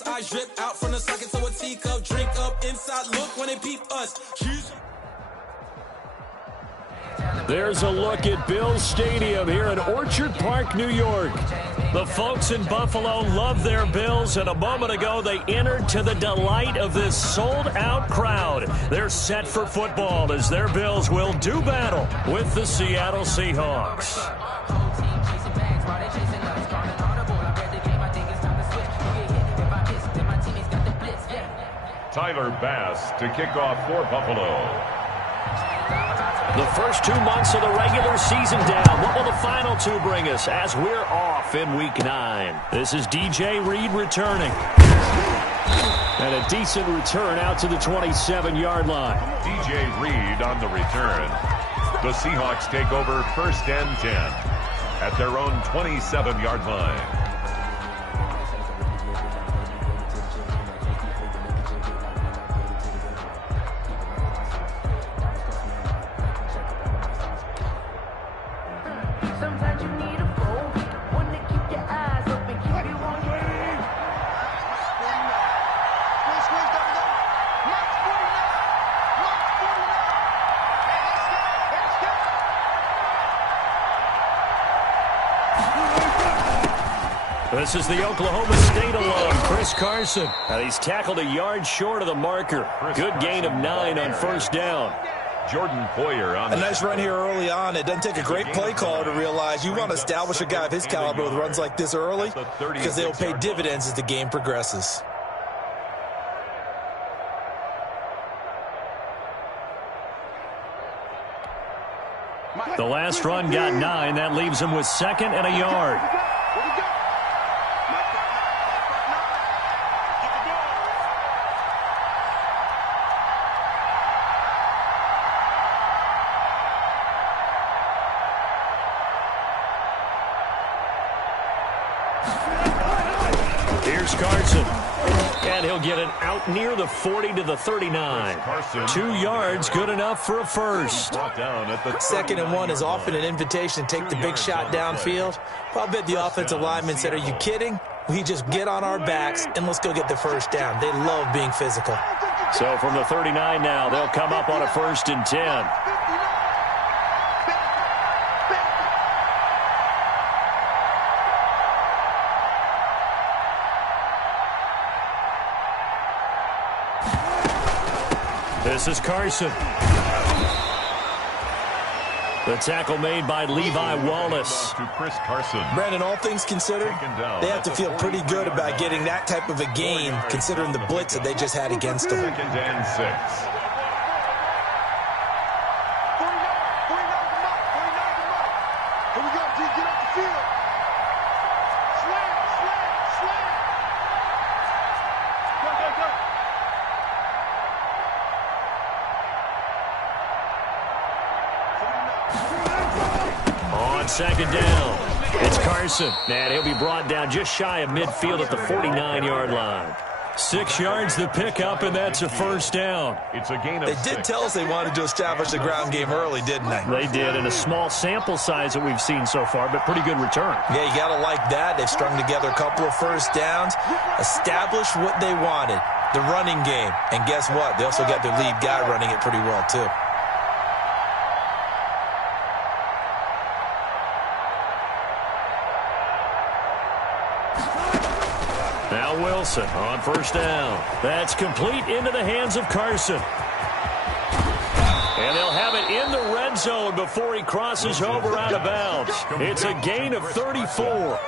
us. I drip out from the socket to a teacup. Drink up inside, look when they peep us. There's a look at Bills Stadium here in Orchard Park, New York. The folks in Buffalo love their Bills, and a moment ago they entered to the delight of this sold-out crowd. They're set for football as their Bills will do battle with the Seattle Seahawks. Tyler Bass to kick off for Buffalo. The first 2 months of the regular season down. What will the final 2 bring us as we're off in Week 9? This is DJ Reed returning. And a decent return out to the 27-yard line. DJ Reed on the return. The Seahawks take over 1st and 10 at their own 27-yard line. This is the Oklahoma State alum, Chris Carson. And he's tackled a yard short of the marker. Good gain of 9 on 1st down. Jordan Poyer on a nice run here early on. It doesn't take a great play caller to realize you want to establish a guy of his caliber with runs like this early because they'll pay dividends as the game progresses. The last run got 9. That leaves him with 2nd and a yard. Here's Carson. And he'll get it out near the 40 to the 39. 2 yards, good enough for a first. 2nd and 1 is often an invitation to take the big shot downfield. I'll bet the offensive lineman said, are you kidding? We just get on our backs and let's go get the first down. They love being physical. So from the 39 now, they'll come up on a 1st and 10. This is Carson. The tackle made by Levi Wallace. To Chris Carson. Brandon, all things considered, they have to feel pretty good about getting that type of a gain considering the blitz that they just had against them. 2nd and 6. On 2nd down, it's Carson. And he'll be brought down just shy of midfield at the 49-yard line. 6 yards the pickup, and that's a 1st down. It's a gain of They 6. did tell us they wanted to establish the ground game early, didn't they? They did, in a small sample size that we've seen so far, but pretty good return. Yeah, you got to like that. They've strung together a couple of 1st downs, established what they wanted, the running game. And guess what? They also got their lead guy running it pretty well, too. Now Wilson on 1st down. That's complete into the hands of Carson. And they'll have it in the red zone before he crosses over out of bounds. It's a gain of 34.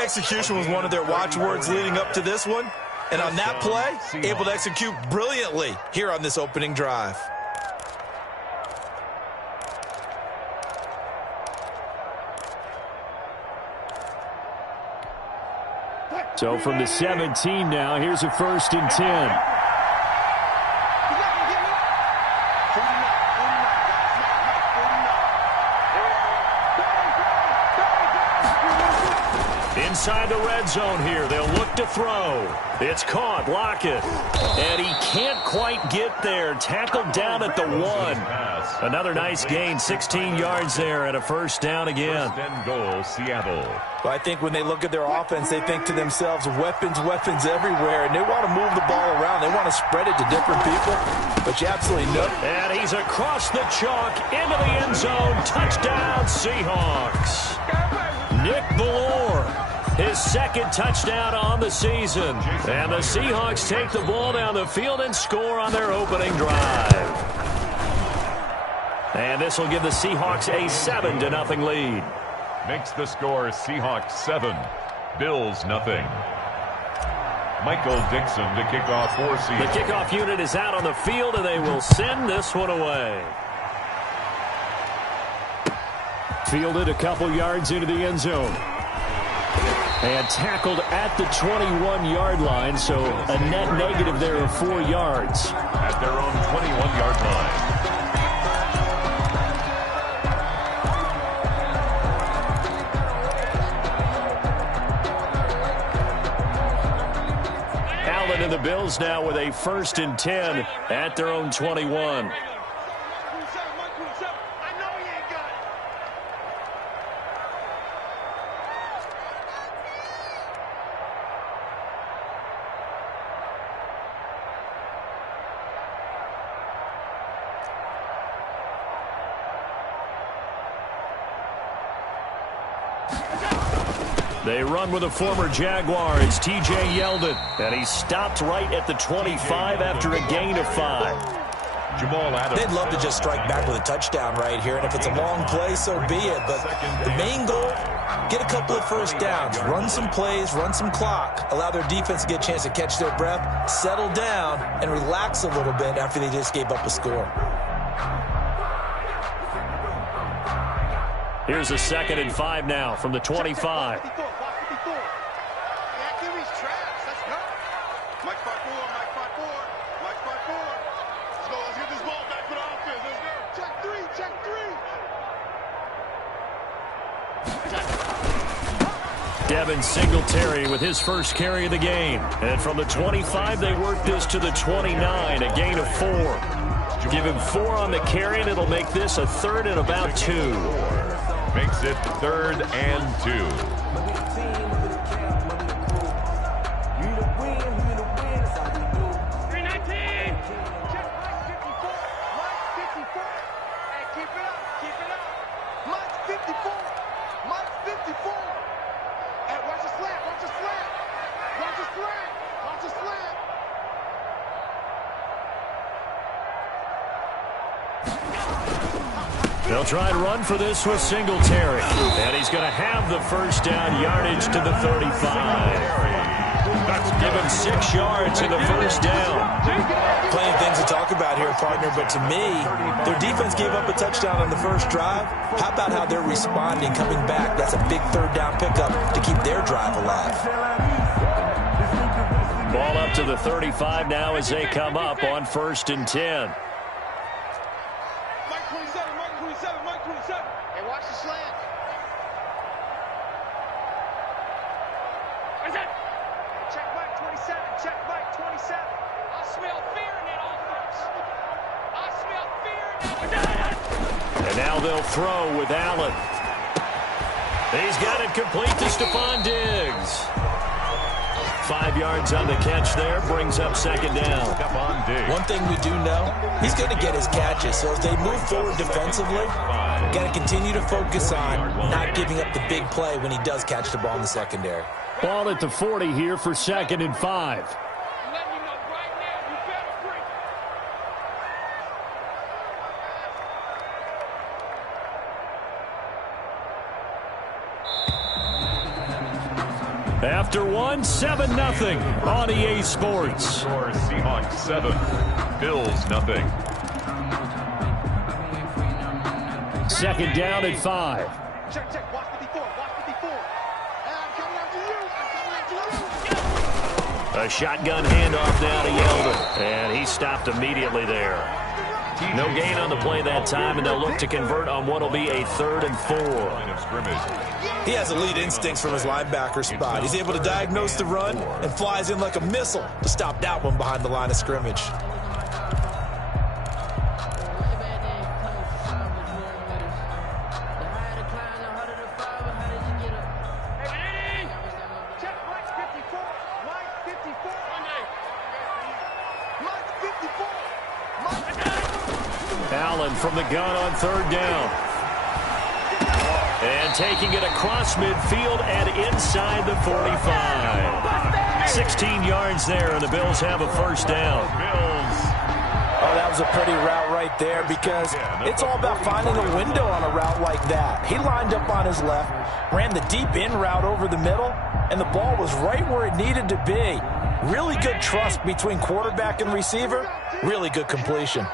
Execution was one of their watchwords leading up to this one. And on that play, able to execute brilliantly here on this opening drive. So from the 17 now, here's a 1st and 10. inside the red zone here. They'll look to throw. It's caught. Lockett. And he can't quite get there. Tackled down at the 1. Another nice gain. 16 yards there and a first down again. First and goal, Seattle. Well, I think when they look at their offense, they think to themselves, weapons, weapons everywhere. And they want to move the ball around. They want to spread it to different people. But you absolutely know. And he's across the chalk into the end zone. Touchdown, Seahawks. Nick Ballore, his second touchdown on the season. And the Seahawks take the ball down the field and score on their opening drive. And this will give the Seahawks a 7-0 lead. Makes the score Seahawks 7, Bills nothing. Michael Dixon to kick off for Seattle. The kickoff unit is out on the field, and they will send this one away. Fielded a couple yards into the end zone. And tackled at the 21-yard line, so a net negative there of 4 yards. At their own 21-yard line. Allen and the Bills now with a 1st and 10 at their own 21. They run with a former Jaguar. It's T.J. Yeldon. And he stopped right at the 25 after a gain of 5. Jamal Adams. They'd love to just strike back with a touchdown right here. And if it's a long play, so be it. But the main goal, get a couple of first downs. Run some plays, run some clock. Allow their defense to get a chance to catch their breath, settle down, and relax a little bit after they just gave up a score. Here's a 2nd and 5 now from the 25. Devin Singletary with his first carry of the game. And from the 25, they work this to the 29, a gain of 4. Give him 4 on the carry, and it'll make this a 3rd and about 2. Makes it 3rd and 2. They'll try and run for this with Singletary. And he's going to have the first down, yardage to the 35. Give him 6 yards in the first down. Plenty of things to talk about here, partner, but to me, their defense gave up a touchdown on the first drive. How about how they're responding, coming back? That's a big 3rd down pickup to keep their drive alive. Ball up to the 35 now as they come up on 1st and 10. And now they'll throw with Allen. He's got it complete to Stephon Diggs. 5 yards on the catch there, brings up 2nd down. One thing we do know, he's going to get his catches. So as they move forward defensively, got to continue to focus on not giving up the big play when he does catch the ball in the secondary. Ball at the 40 here for 2nd and 5. After 1, 7-0 on EA Sports. Score Seahawks 7, Bills nothing. 2nd down at 5. Check. Watch 54. Watch 54. I'm coming after you. A shotgun handoff down to Yeldon. And he stopped immediately there. No gain on the play that time, and they'll look to convert on what will be a 3rd and 4. He has elite instincts from his linebacker spot. He's able to diagnose the run and flies in like a missile to stop that one behind the line of scrimmage. Allen from the gun on 3rd down. And taking it across midfield and inside the 45. 16 yards there, and the Bills have a 1st down. Oh, that was a pretty route right there because it's all about finding a window on a route like that. He lined up on his left, ran the deep in route over the middle, and the ball was right where it needed to be. Really good trust between quarterback and receiver. Really good completion.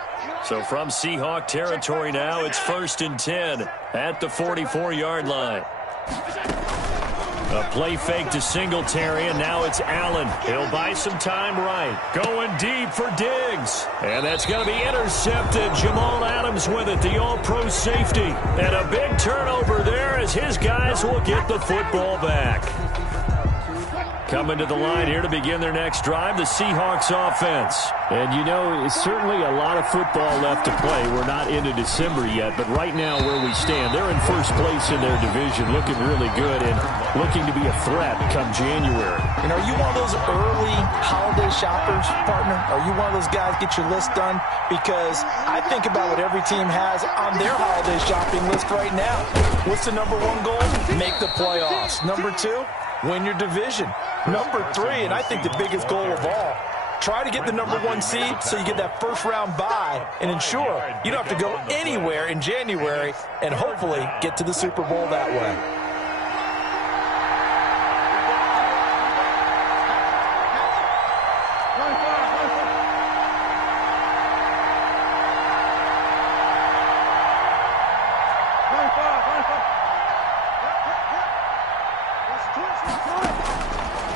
So from Seahawk territory now, it's 1st and 10 at the 44-yard line. A play fake to Singletary, and now it's Allen. He'll buy some time right. Going deep for Diggs. And that's going to be intercepted. Jamal Adams with it, the all-pro safety. And a big turnover there as his guys will get the football back. Coming to the line here to begin their next drive, the Seahawks offense. And, you know, it's certainly a lot of football left to play. We're not into December yet, but right now where we stand, they're in 1st place in their division, looking really good and looking to be a threat come January. And are you one of those early holiday shoppers, partner? Are you one of those guys get your list done? Because I think about what every team has on their holiday shopping list right now. What's the number 1 goal? Make the playoffs. Number 2? Win your division. Number 3, and I think the biggest goal of all, try to get the number 1 seed so you get that 1st round bye and ensure you don't have to go anywhere in January and hopefully get to the Super Bowl that way.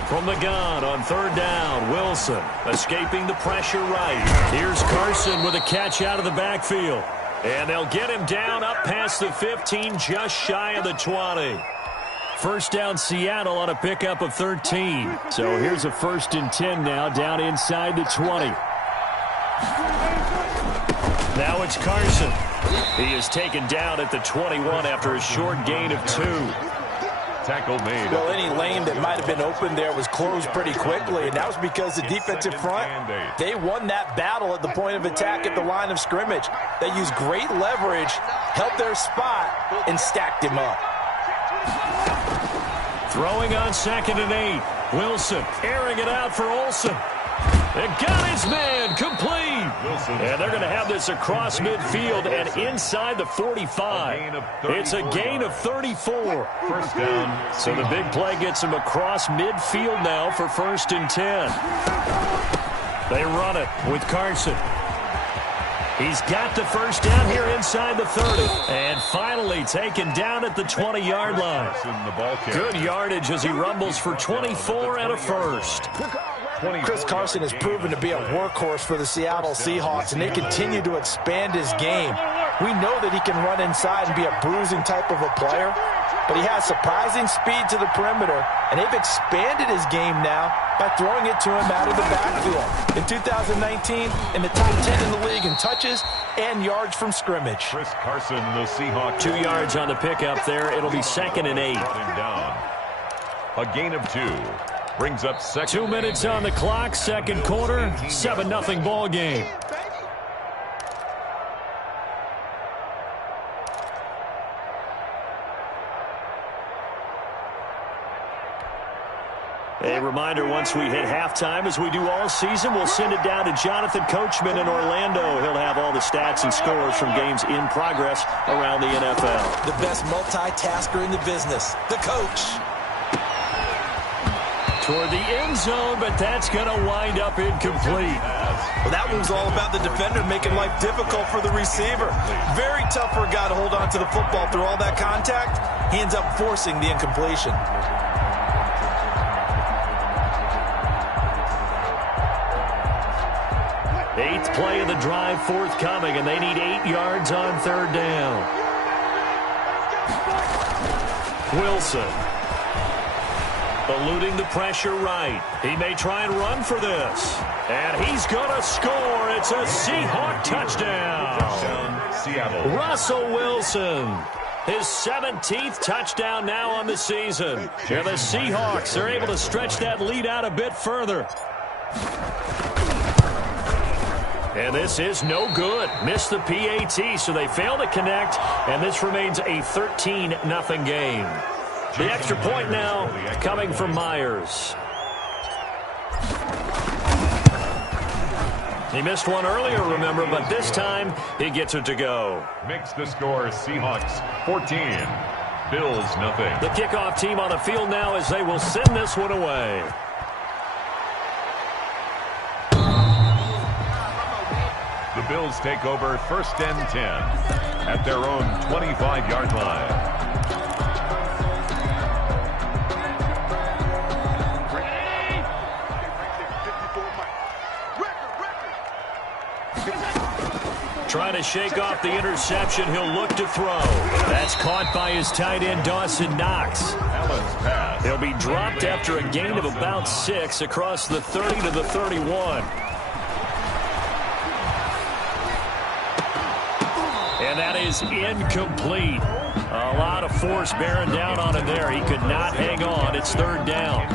From the gun on 3rd down, Wilson escaping the pressure right. Here's Carson with a catch out of the backfield. And they'll get him down up past the 15, just shy of the 20. 1st down Seattle on a pickup of 13. So here's a 1st and 10 now down inside the 20. Now it's Carson. He is taken down at the 21 after a short gain of 2. Tackle made. Well, any lane that might have been open there was closed pretty quickly, and that was because the defensive front, they won that battle at the point of attack at the line of scrimmage. They used great leverage, held their spot, and stacked him up. Throwing on 2nd and 8. Wilson airing it out for Olsen. And got his man complete. And they're going to have this across midfield and inside the 45. It's a gain of 34. 1st down. So the big play gets him across midfield now for 1st and 10. They run it with Carson. He's got the 1st down here inside the 30. And finally taken down at the 20-yard line. Good yardage as he rumbles for 24 and a 1st. Chris Carson has proven to be a workhorse for the Seattle Seahawks, and they continue to expand his game. We know that he can run inside and be a bruising type of a player, but he has surprising speed to the perimeter, and they've expanded his game now by throwing it to him out of the backfield. In 2019, in the top 10 in the league in touches and yards from scrimmage. Chris Carson, the Seahawks. 2 yards on the pickup there. It'll be 2nd and 8. A gain of 2. Brings up 2 minutes on the clock, 2nd quarter, 7-0 ball game. A reminder, once we hit halftime, as we do all season, we'll send it down to Jonathan Coachman in Orlando. He'll have all the stats and scores from games in progress around the NFL. The best multitasker in the business, the coach. Toward the end zone, but that's going to wind up incomplete. Well, that one was all about the defender making life difficult for the receiver. Very tough for a guy to hold on to the football through all that contact. He ends up forcing the incompletion. 8th play of the drive forthcoming, and they need 8 yards on 3rd down. Wilson. Eluding the pressure right. He may try and run for this. And he's going to score. It's a Seahawk touchdown. Seattle. Russell Wilson. His 17th touchdown now on the season. And the Seahawks are able to stretch that lead out a bit further. And this is no good. Missed the PAT, so they fail to connect, and this remains a 13-0 game. The extra point now coming from Myers. He missed one earlier, remember, but this time he gets it to go. Makes the score Seahawks 14, Bills nothing. The kickoff team on the field now as they will send this one away. The Bills take over 1st and 10 at their own 25-yard line. Trying to shake off the interception. He'll look to throw. That's caught by his tight end, Dawson Knox. Allen's pass. He'll be dropped after a gain of about 6 across the 30 to the 31. And that is incomplete. A lot of force bearing down on him there. He could not hang on. It's 3rd down.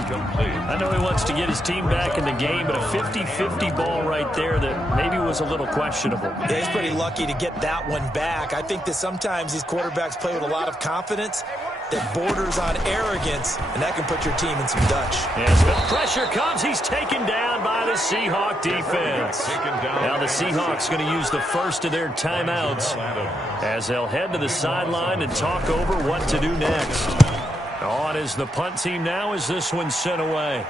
I know he wants to get his team back in the game, but a 50-50 ball right there that maybe was a little questionable. Yeah, he's pretty lucky to get that one back. I think that sometimes these quarterbacks play with a lot of confidence that borders on arrogance, and that can put your team in some Dutch. Yes, but pressure comes. He's taken down by the Seahawk defense. Now the Seahawks going to use the first of their timeouts as they'll head to the sideline and talk over what to do next. On is the punt team now as this one's sent away.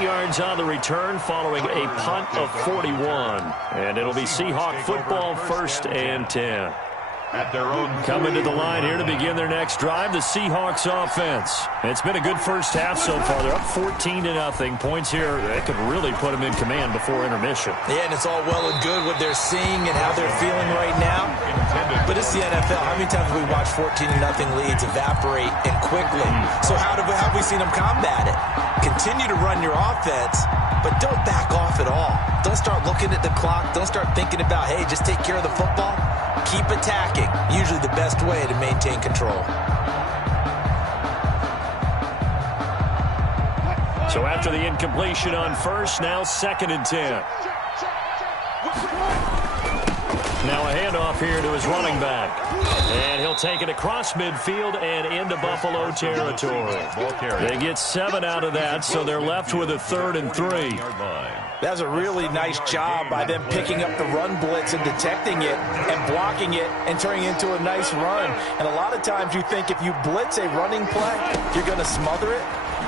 Yards on the return following a punt of 41. And it'll be Seahawk football 1st and 10. At their own coming to the line here to begin their next drive, the Seahawks offense. It's been a good first half so far. They're up 14-0. Points here that could really put them in command before intermission. Yeah, and it's all well and good what they're seeing and how they're feeling right now. But it's the NFL. How many times have we watched 14-0 leads evaporate and quickly? So how have we seen them combat it? Continue to run your offense, but don't back off at all. Don't start looking at the clock. Don't start thinking about, hey, just take care of the football. Keep attacking. Usually the best way to maintain control. So after the incompletion on first, now 2nd and 10. Now a handoff here to his running back. And he'll take it across midfield and into Buffalo territory. They get 7 out of that, so they're left with a 3rd and 3. That was a really nice job by them picking up the run blitz and detecting it and blocking it and turning it into a nice run. And a lot of times you think if you blitz a running play, you're going to smother it.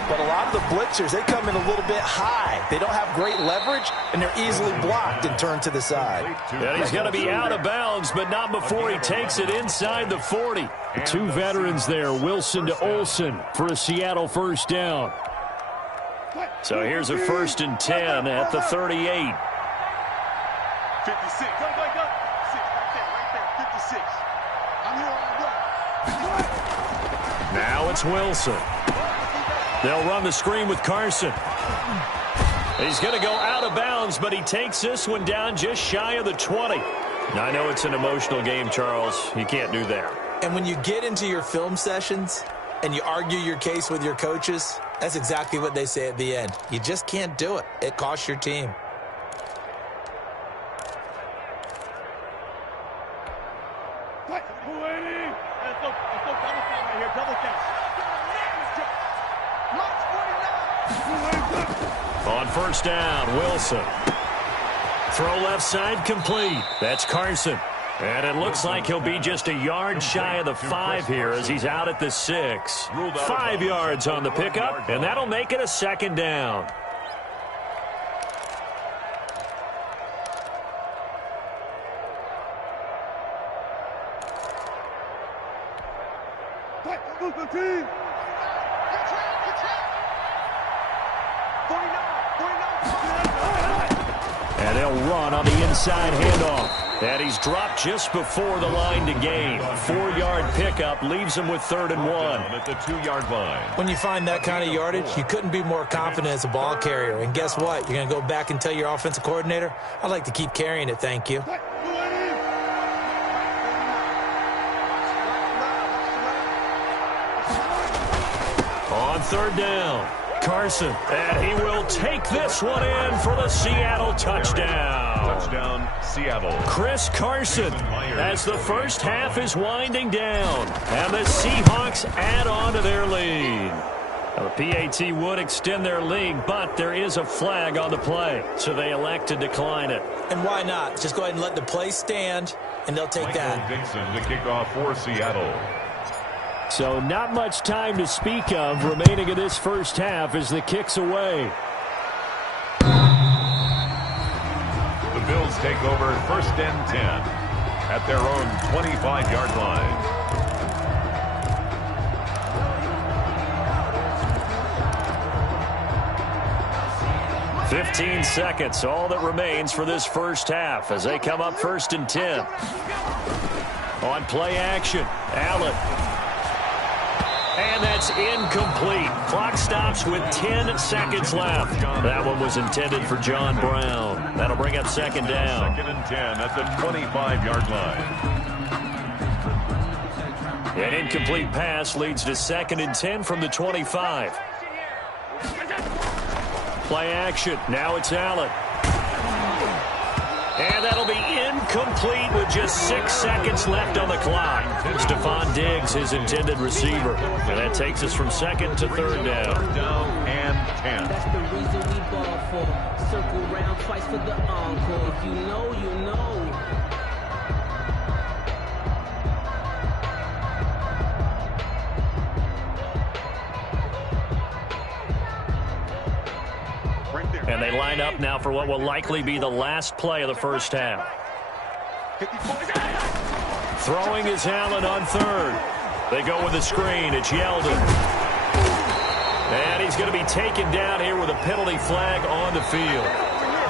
But a lot of the blitzers, they come in a little bit high. They don't have great leverage, and they're easily blocked and turned to the side. And he's going to be out of bounds, but not before he takes it inside the 40. 2 veterans there, Wilson to Olsen for a Seattle 1st down. So here's a 1st and 10 at the 38. 56. Go. 6 right there. 56. I'm here on the block. Now it's Wilson. They'll run the screen with Carson. He's going to go out of bounds, but he takes this one down just shy of the 20. Now, I know it's an emotional game, Charles. You can't do that. And when you get into your film sessions and you argue your case with your coaches, that's exactly what they say at the end. You just can't do it. It costs your team. On 1st down, Wilson. Throw left side complete. That's Carson. And it looks like he'll be just a yard shy of the 5 here as he's out at the 6. 5 yards on the pickup, and that'll make it a 2nd down. They'll run on the inside handoff. And he's dropped just before the line to gain. 4-yard pickup leaves him with 3rd and 1. At the 2-yard line. When you find that kind of yardage, you couldn't be more confident as a ball carrier. And guess what? You're going to go back and tell your offensive coordinator, I'd like to keep carrying it, thank you. On 3rd down, Carson. And he will take this one in for the Seattle touchdown. Touchdown, Seattle. Chris Carson, as the first half is winding down. And the Seahawks add on to their lead. Now, the PAT would extend their lead, but there is a flag on the play, so they elect to decline it. And why not? Just go ahead and let the play stand, and they'll take that. Dixon to kick off for Seattle. So not much time to speak of remaining in this first half as the kick's away. The Bills take over 1st and 10 at their own 25-yard line. "15 seconds, all that remains for this first half as they come up 1st and 10. On play action, Allen. And that's incomplete. Clock stops with 10 seconds left. That one was intended for John Brown. That'll bring up 2nd down. 2nd and 10 at the 25-yard line. An incomplete pass leads to 2nd and 10 from the 25. Play action. Now it's Allen. And that'll be incomplete with just 6 seconds left on the clock. Stephon Diggs, his intended receiver. And that takes us from 2nd to 3rd down. 3rd down and 10. That's the reason we ball for. Circle round twice for the encore. If you know, you know. And they line up now for what will likely be the last play of the first half. Throwing is Allen on 3rd. They go with the screen. It's Yeldon. And he's going to be taken down here with a penalty flag on the field.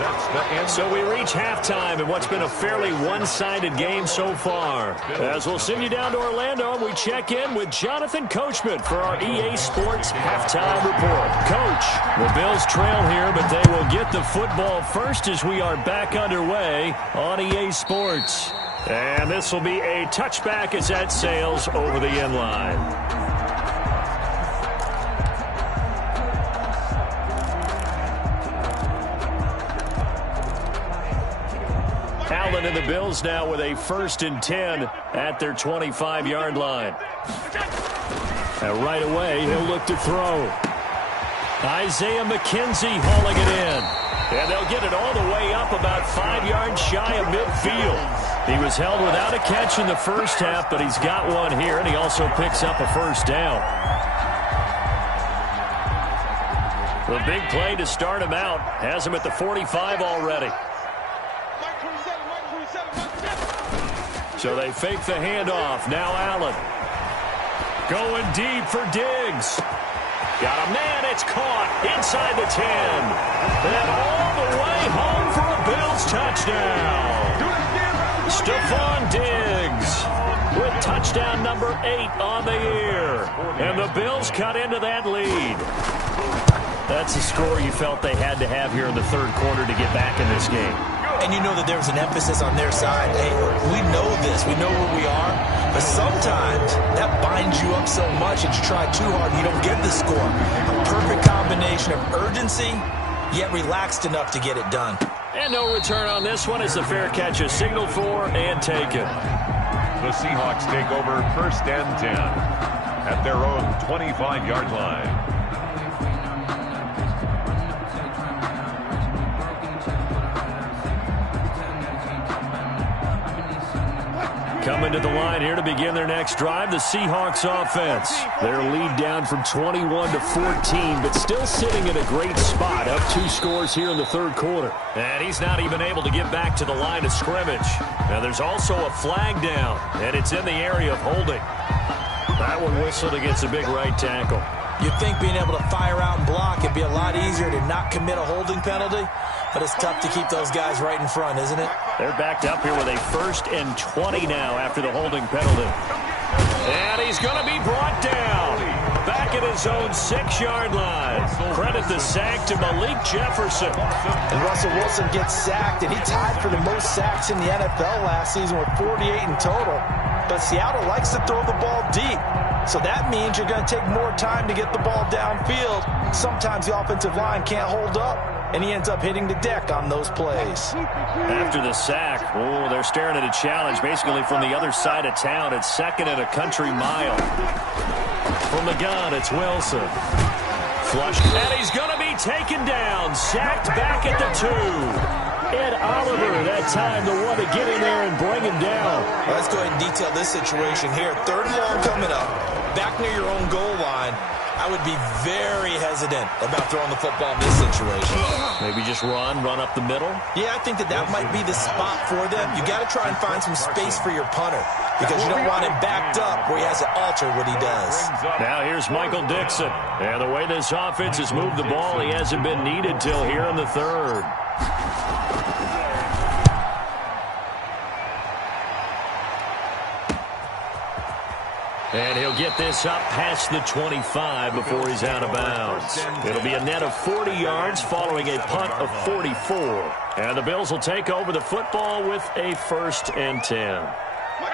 That's the end. So we reach halftime in what's been a fairly one-sided game so far. As we'll send you down to Orlando, and we check in with Jonathan Coachman for our EA Sports Halftime Report. Coach, the Bills trail here, but they will get the football first as we are back underway on EA Sports. And this will be a touchback as that sails over the end line. Allen and the Bills now with a 1st and 10 at their 25-yard line. And right away, he'll look to throw. Isaiah McKenzie hauling it in. And they'll get it all the way up about 5 yards shy of midfield. He was held without a catch in the first half, but he's got one here, and he also picks up a 1st down. The big play to start him out has him at the 45 already. So they fake the handoff. Now Allen. Going deep for Diggs. Got a man. It's caught inside the 10. And all the way home for a Bills touchdown. Stephon Diggs with touchdown number 8 on the year. And the Bills cut into that lead. That's the score you felt they had to have here in the 3rd quarter to get back in this game. And you know that there was an emphasis on their side. Hey, we know this. We know where we are. But sometimes that binds you up so much that you try too hard and you don't get the score. A perfect combination of urgency, yet relaxed enough to get it done. And no return on this one as the fair catch is signaled for and taken. The Seahawks take over 1st and 10 at their own 25-yard line. Coming to the line here to begin their next drive, the Seahawks offense. Their lead down from 21 to 14, but still sitting in a great spot, up 2 scores here in the 3rd quarter. And he's not even able to get back to the line of scrimmage. Now there's also a flag down, and it's in the area of holding. That one whistled against a big right tackle. You'd think being able to fire out and block, it'd be a lot easier to not commit a holding penalty. but it's tough to keep those guys right in front, isn't it? They're backed up here with a 1st and 20 now after the holding penalty. And he's going to be brought down. Back at his own 6-yard line. Credit the sack to Malik Jefferson. And Russell Wilson gets sacked, and he tied for the most sacks in the NFL last season with 48 in total. But Seattle likes to throw the ball deep. So that means you're going to take more time to get the ball downfield. Sometimes the offensive line can't hold up, and he ends up hitting the deck on those plays. After the sack, they're staring at a challenge basically from the other side of town. It's 2nd and a country mile. From the gun, it's Wilson. Flush, and he's going to be taken down. Sacked back at the 2. Ed Oliver, that time, the one to get in there and bring him down. Well, let's go ahead and detail this situation here. 3rd and long coming up. Back near your own goal line. I would be very hesitant about throwing the football in this situation. Maybe just run up the middle? Yeah, I think that might be the spot for them. You got to try and find some space for your punter because you don't want him backed up where he has to alter what he does. Now here's Michael Dixon. And the way this offense has moved the ball, he hasn't been needed till here in the 3rd. And he'll get this up past the 25 before he's out of bounds. It'll be a net of 40 yards following a punt of 44. And the Bills will take over the football with a 1st and 10.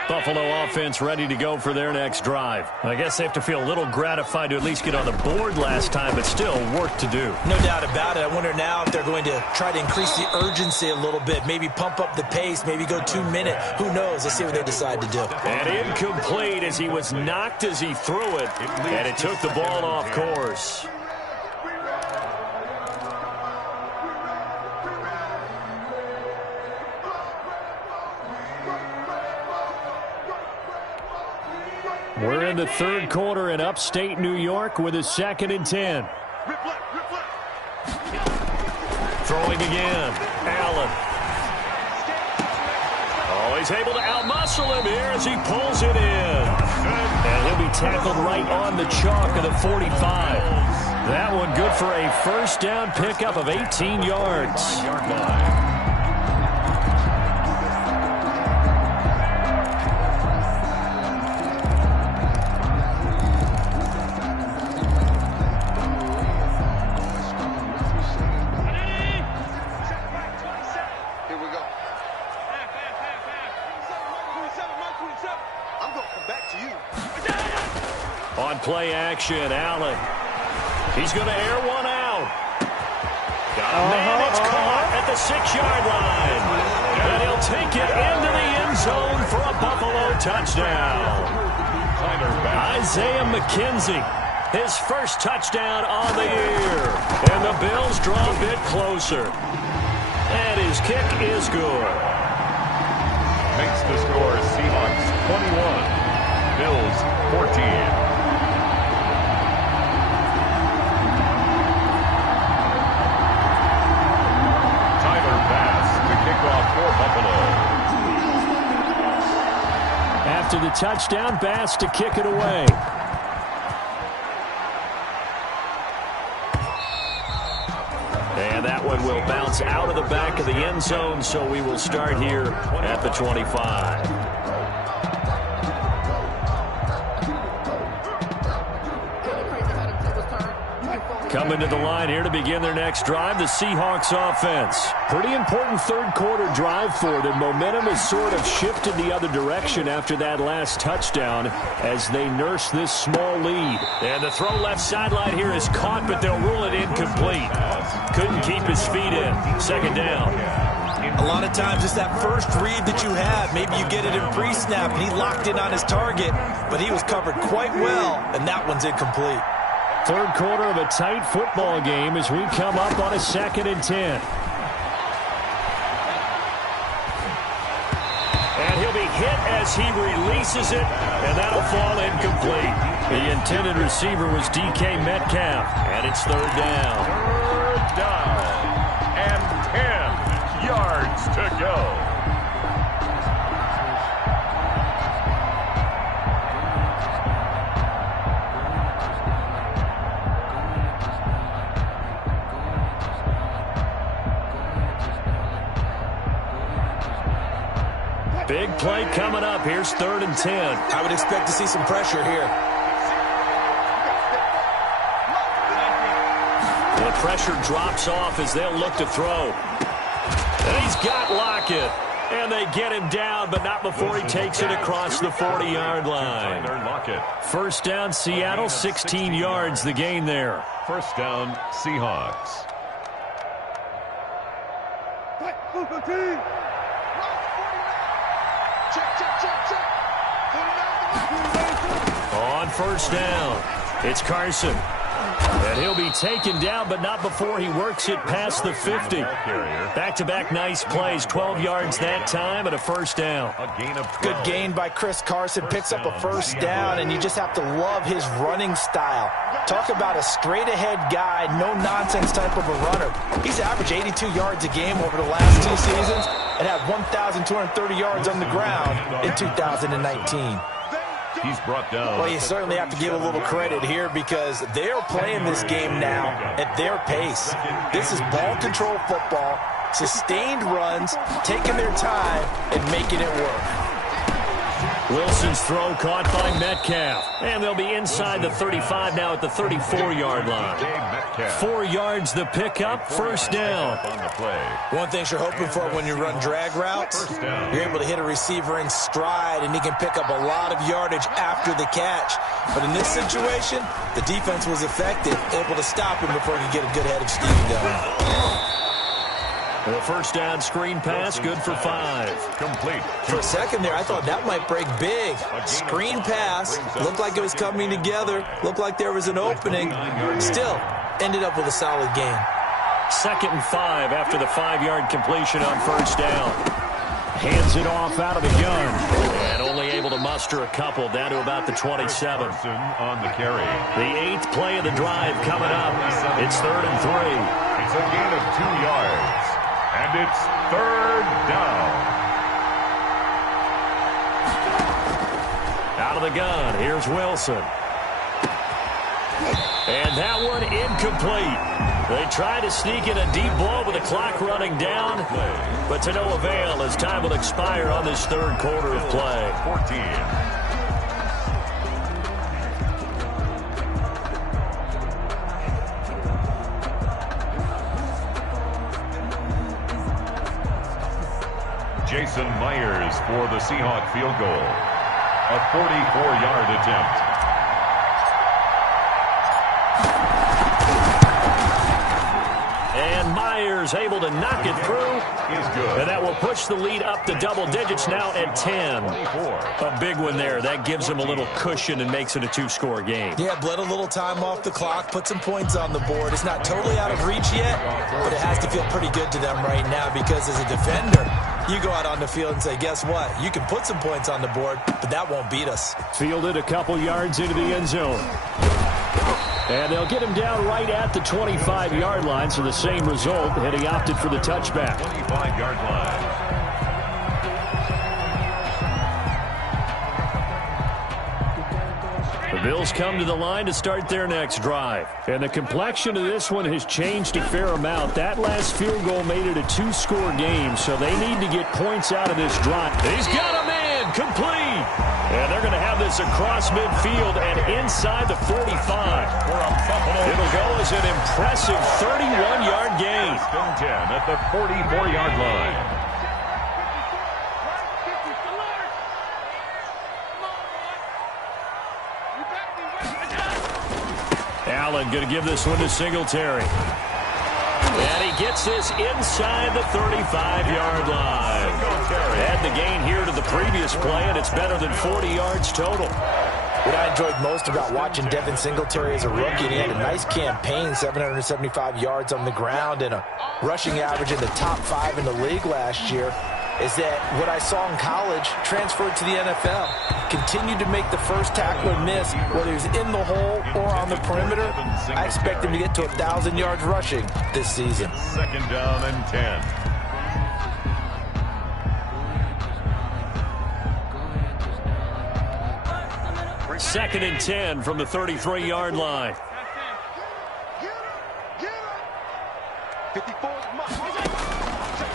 Buffalo offense ready to go for their next drive. I guess they have to feel a little gratified to at least get on the board last time, but still work to do. No doubt about it. I wonder now if they're going to try to increase the urgency a little bit, maybe pump up the pace, maybe go 2-minute. Who knows? Let's see what they decide to do. And incomplete as he was knocked as he threw it, and it took the ball off course. We're in the 3rd quarter in upstate New York with a 2nd and 10. Throwing again. Allen. Oh, he's able to outmuscle him here as he pulls it in. And he'll be tackled right on the chalk of the 45. That one good for a 1st down pickup of 18 yards. On play action, Allen. He's going to air one out. Got a man, it's caught at the 6-yard line. And he'll take it into the end zone for a Buffalo touchdown. Isaiah McKenzie, his 1st touchdown on the year. And the Bills draw a bit closer. And his kick is good. Makes the score Seahawks 21, Bills 14. After the touchdown, Bass to kick it away. And that one will bounce out of the back of the end zone, so we will start here at the 25. Coming to the line here to begin their next drive, the Seahawks offense. Pretty important 3rd quarter drive for them. Momentum has sort of shifted the other direction after that last touchdown as they nurse this small lead. And the throw left sideline here is caught, but they'll rule it incomplete. Couldn't keep his feet in. 2nd down. A lot of times it's that first read that you have. Maybe you get it in pre-snap, and he locked in on his target, but he was covered quite well, and that one's incomplete. 3rd quarter of a tight football game as we come up on a 2nd and 10. And he'll be hit as he releases it, and that'll fall incomplete. The intended receiver was DK Metcalf, and it's 3rd down. 3rd down and 10 yards to go. Big play coming up. Here's 3rd and 10. I would expect to see some pressure here. The pressure drops off as they'll look to throw. And he's got Lockett. And they get him down, but not before he takes it across the 40-yard line. 1st down, Seattle, 16 yards the gain there. 1st down, Seahawks. On 1st down, it's Carson. And he'll be taken down, but not before he works it past the 50. Back-to-back nice plays, 12 yards that time, and a 1st down. Good gain by Chris Carson, picks up a 1st down, and you just have to love his running style. Talk about a straight-ahead guy, no-nonsense type of a runner. He's averaged 82 yards a game over the last 2 seasons and had 1,230 yards on the ground in 2019. He's brought down. Well, you certainly have to give a little credit here because they're playing this game now at their pace. This is ball control football, sustained runs, taking their time, and making it work. Wilson's throw caught by Metcalf. And they'll be inside the 35 now at the 34-yard line. 4 yards the pickup, 1st down. One thing you're hoping for when you run drag routes, you're able to hit a receiver in stride, and he can pick up a lot of yardage after the catch. But in this situation, the defense was effective, able to stop him before he could get a good head of steam going. The 1st down screen pass, good for 5. Complete. For a second there, I thought that might break big. Screen pass, looked like it was coming together, looked like there was an opening. Still, ended up with a solid gain. 2nd and 5 after the 5-yard completion on 1st down. Hands it off out of the gun. And only able to muster a couple down to about the 27. On the carry. The 8th play of the drive coming up. It's 3rd and 3. It's a gain of 2 yards. And it's 3rd down. Out of the gun, here's Wilson. And that one incomplete. They try to sneak in a deep ball with the clock running down, but to no avail as time will expire on this 3rd quarter of play. 14. Jason Myers for the Seahawk field goal. A 44-yard attempt. And Myers able to knock it through. Is good. And that will push the lead up to double digits now at 10. 24. A big one there. That gives them a little cushion and makes it a 2-score game. Yeah, bled a little time off the clock, put some points on the board. It's not totally out of reach yet, but it has to feel pretty good to them right now because as a defender, you go out on the field and say, guess what? You can put some points on the board, but that won't beat us. Fielded a couple yards into the end zone. And they'll get him down right at the 25-yard line, so the same result, and he opted for the touchback. 25-yard line. The Bills come to the line to start their next drive. And the complexion of this one has changed a fair amount. That last field goal made it a 2-score game, so they need to get points out of this drive. He's got a man, complete. And they're going to have this across midfield and inside the 45. It'll go as an impressive 31-yard gain. 10 at the 44-yard line. Allen going to give this one to Singletary. And he gets this inside the 35-yard line. Add the gain here to the previous play, and it's better than 40 yards total. What I enjoyed most about watching Devin Singletary as a rookie, and he had a nice campaign, 775 yards on the ground and a rushing average in the top 5 in the league last year, is that what I saw in college transferred to the NFL. Continued to make the first tackler miss, whether he's in the hole or on the perimeter. I expect him to get to 1,000 yards rushing this season. 2nd down and 10. Second and 10 from the 33-yard line.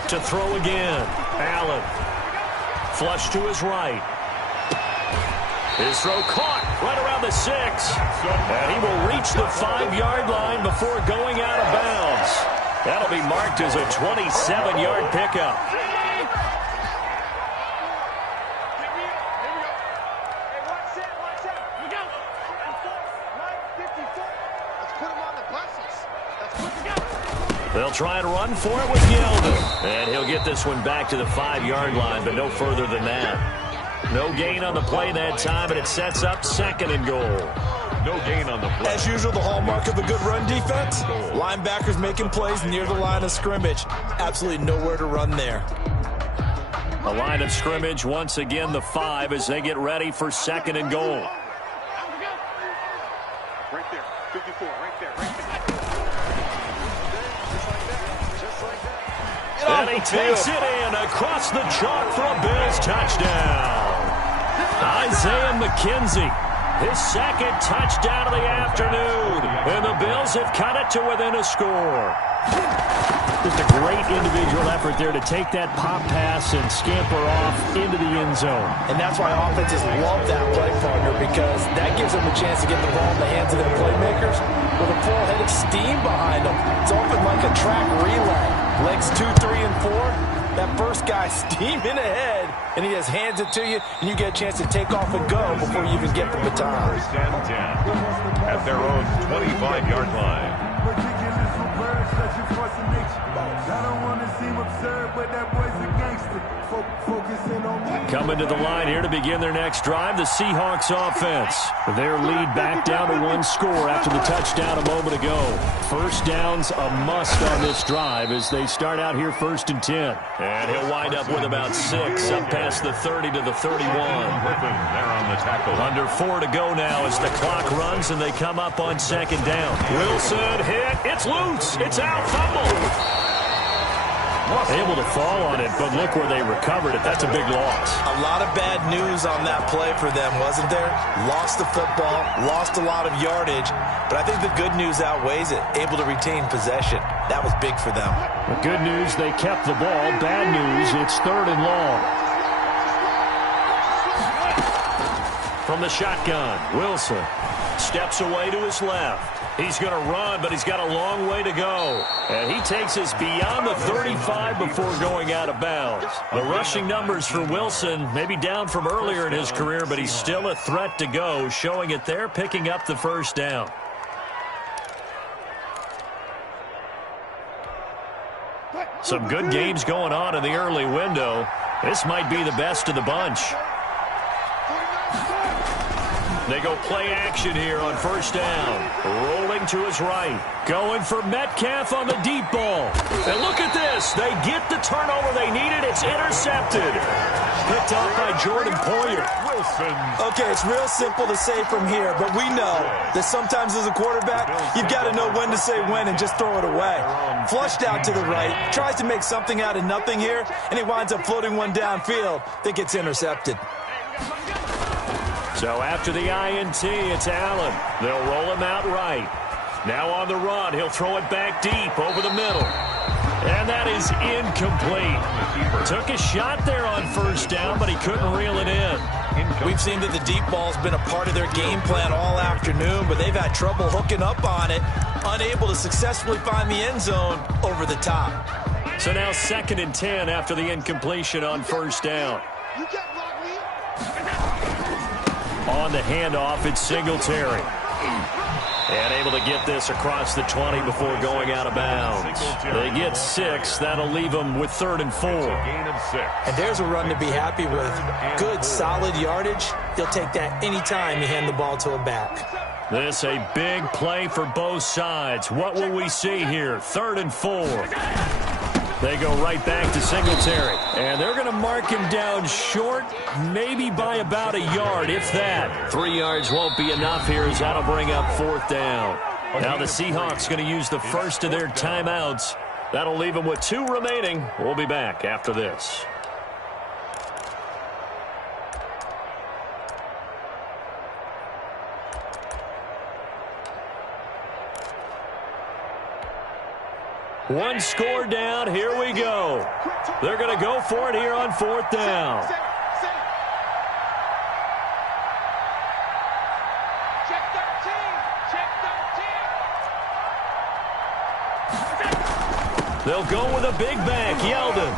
To throw again, Allen. Flush to his right. His throw caught right around the 6. And he will reach the 5-yard line before going out of bounds. That'll be marked as a 27-yard pickup. They'll try and run for it with Yeldon. And he'll get this one back to the 5-yard line, but no further than that. No gain on the play that time, and it sets up 2nd and goal. No gain on the play. As usual, the hallmark of a good run defense. Linebackers making plays near the line of scrimmage. Absolutely nowhere to run there. A line of scrimmage, once again, the 5 as they get ready for 2nd and goal. Right there, 54, right there, right there. And he takes it in across the chalk for a Bills touchdown. Isaiah McKenzie, his 2nd touchdown of the afternoon. And the Bills have cut it to within a score. Just a great individual effort there to take that pop pass and scamper off into the end zone. And that's why offenses love that play, partner, because that gives them a chance to get the ball in the hands of their playmakers with a full head of steam behind them. It's often like a track relay. Legs 2, 3, and 4. That first guy steaming ahead, and he just hands it to you, and you get a chance to take off and go before you even get the baton. 1st and 10 at their own 25-yard line. Coming to the line here to begin their next drive, the Seahawks offense. Their lead back down to 1 score after the touchdown a moment ago. First down's a must on this drive as they start out here 1st and 10. And he'll wind up with about 6 up past the 30 to the 31. Griffin there on the tackle. Under 4 to go now as the clock runs and they come up on 2nd down. Wilson hit. It's loose. It's out. Fumble. Able to fall on it, but look where they recovered it. That's a big loss. A lot of bad news on that play for them, wasn't there? Lost the football, lost a lot of yardage, but I think the good news outweighs it. Able to retain possession. That was big for them. The good news, they kept the ball. Bad news, it's 3rd and long. From the shotgun, Wilson steps away to his left. He's going to run, but he's got a long way to go. And he takes us beyond the 35 before going out of bounds. The rushing numbers for Wilson maybe down from earlier in his career, but he's still a threat to go, showing it there, picking up the 1st down. Some good games going on in the early window. This might be the best of the bunch. They go play action here on 1st down. Rolling to his right. Going for Metcalf on the deep ball. And look at this. They get the turnover they needed. It's intercepted. Picked up by Jordan Poyer. Okay, it's real simple to say from here, but we know that sometimes as a quarterback, you've got to know when to say when and just throw it away. Flushed out to the right, tries to make something out of nothing here, and he winds up floating one downfield that gets intercepted. So after the INT, it's Allen. They'll roll him out right. Now on the run, he'll throw it back deep over the middle. And that is incomplete. Took a shot there on 1st down, but he couldn't reel it in. We've seen that the deep ball's been a part of their game plan all afternoon, but they've had trouble hooking up on it, unable to successfully find the end zone over the top. So now 2nd and 10 after the incompletion on 1st down. On the handoff, it's Singletary. And able to get this across the 20 before going out of bounds. They get 6. That'll leave them with 3rd and 4. And there's a run to be happy with. Good, solid yardage. They'll take that anytime you hand the ball to a back. This a big play for both sides. What will we see here? 3rd and 4. They go right back to Singletary. And they're going to mark him down short, maybe by about a yard, if that. 3 yards won't be enough here as that'll bring up 4th down. Now the Seahawks going to use the first of their timeouts. That'll leave them with 2 remaining. We'll be back after this. One score down. Here we go. They're going to go for it here on 4th down. They'll go with a big back, Yeldon.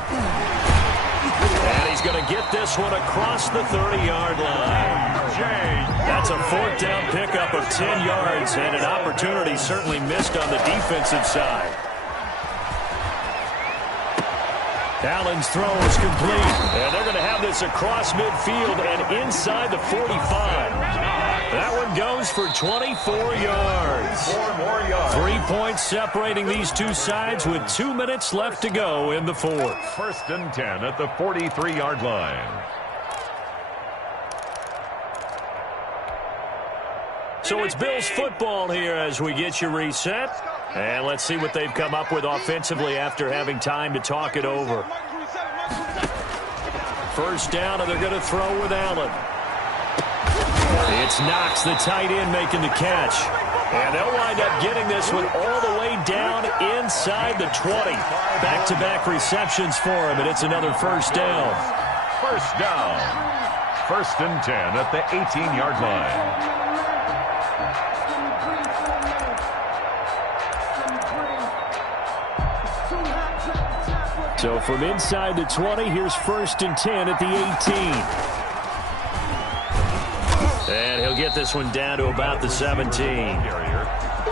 And he's going to get this one across the 30-yard line. That's a fourth down pickup of 10 yards, and an opportunity certainly missed on the defensive side. Allen's throw is complete, and they're going to have this across midfield and inside the 45. That one goes for 24 yards. 4 more yards. 3 points separating these two sides with 2 minutes left to go in the fourth. First and 10 at the 43-yard line. So it's Bills football here as we get you reset. And let's see what they've come up with offensively after having time to talk it over. First down, and they're going to throw with Allen. It's Knox, the tight end, making the catch. And they'll wind up getting this one all the way down inside the 20. Back-to-back receptions for him, and it's another first down. First down. First and 10 at the 18-yard line. So from inside the 20, here's first and 10 at the 18. And he'll get this one down to about the 17.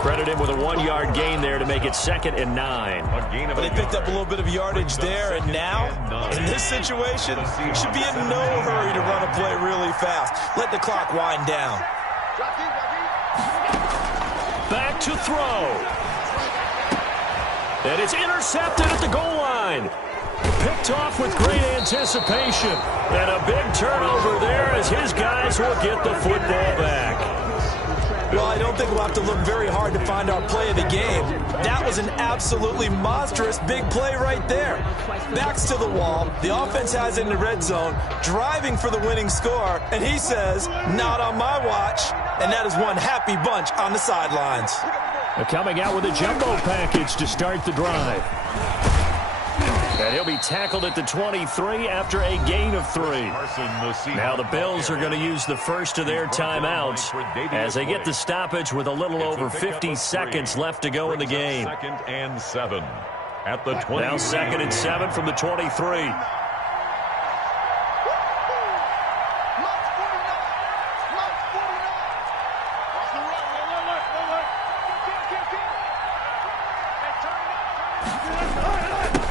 Credit him with a 1-yard gain there to make it 2nd and 9. But they picked up a little bit of yardage there, and now, in this situation, should be in no hurry to run a play really fast. Let the clock wind down. Back to throw. And it's intercepted at the goal line. Picked off with great anticipation. And a big turnover there as his guys will get the football back. Well, I don't think we'll have to look very hard to find our play of the game. That was an absolutely monstrous big play right there. Backs to the wall. The offense has it in the red zone, driving for the winning score. And he says, not on my watch. And that is one happy bunch on the sidelines. They're coming out with a jumbo package to start the drive. And he'll be tackled at the 23 after a gain of 3. Now the Bills are going to use the first of their timeouts as they get the stoppage with a little over 50 seconds left to go in the game. 2nd and 7 at the 20. Now 2nd and 7 from the 23.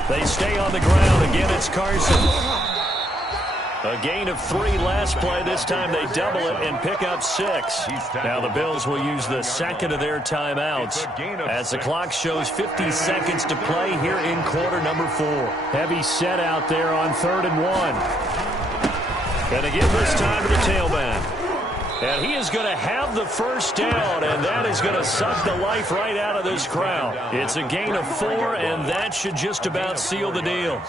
They stay on the ground. Again, it's Carson. A gain of 3 last play. This time they double it and pick up 6. Now the Bills will use the second of their timeouts as the clock shows 50 seconds to play here in quarter number 4. Heavy set out there on 3rd and 1. And again this time to the tailback. And he is going to have the first down, and that is going to suck the life right out of this crowd. It's a gain of 4, and that should just about seal the deal.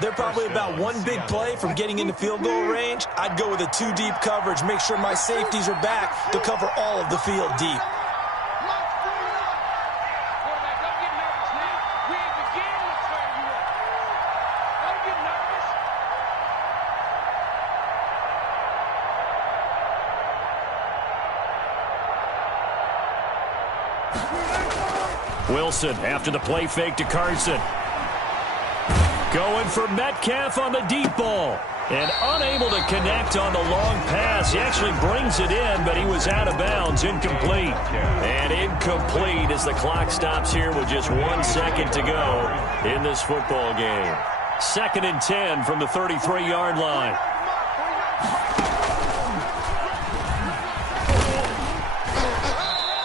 They're probably about one big play from getting into field goal range. I'd go with a 2-deep coverage, make sure my safeties are back to cover all of the field deep. Wilson after the play fake to Carson. Going for Metcalf on the deep ball. And unable to connect on the long pass. He actually brings it in, but he was out of bounds. Incomplete. And incomplete as the clock stops here with just 1 second to go in this football game. 2nd and 10 from the 33-yard line.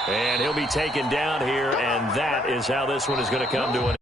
And he'll be taken down here, and that is how this one is going to come to an end.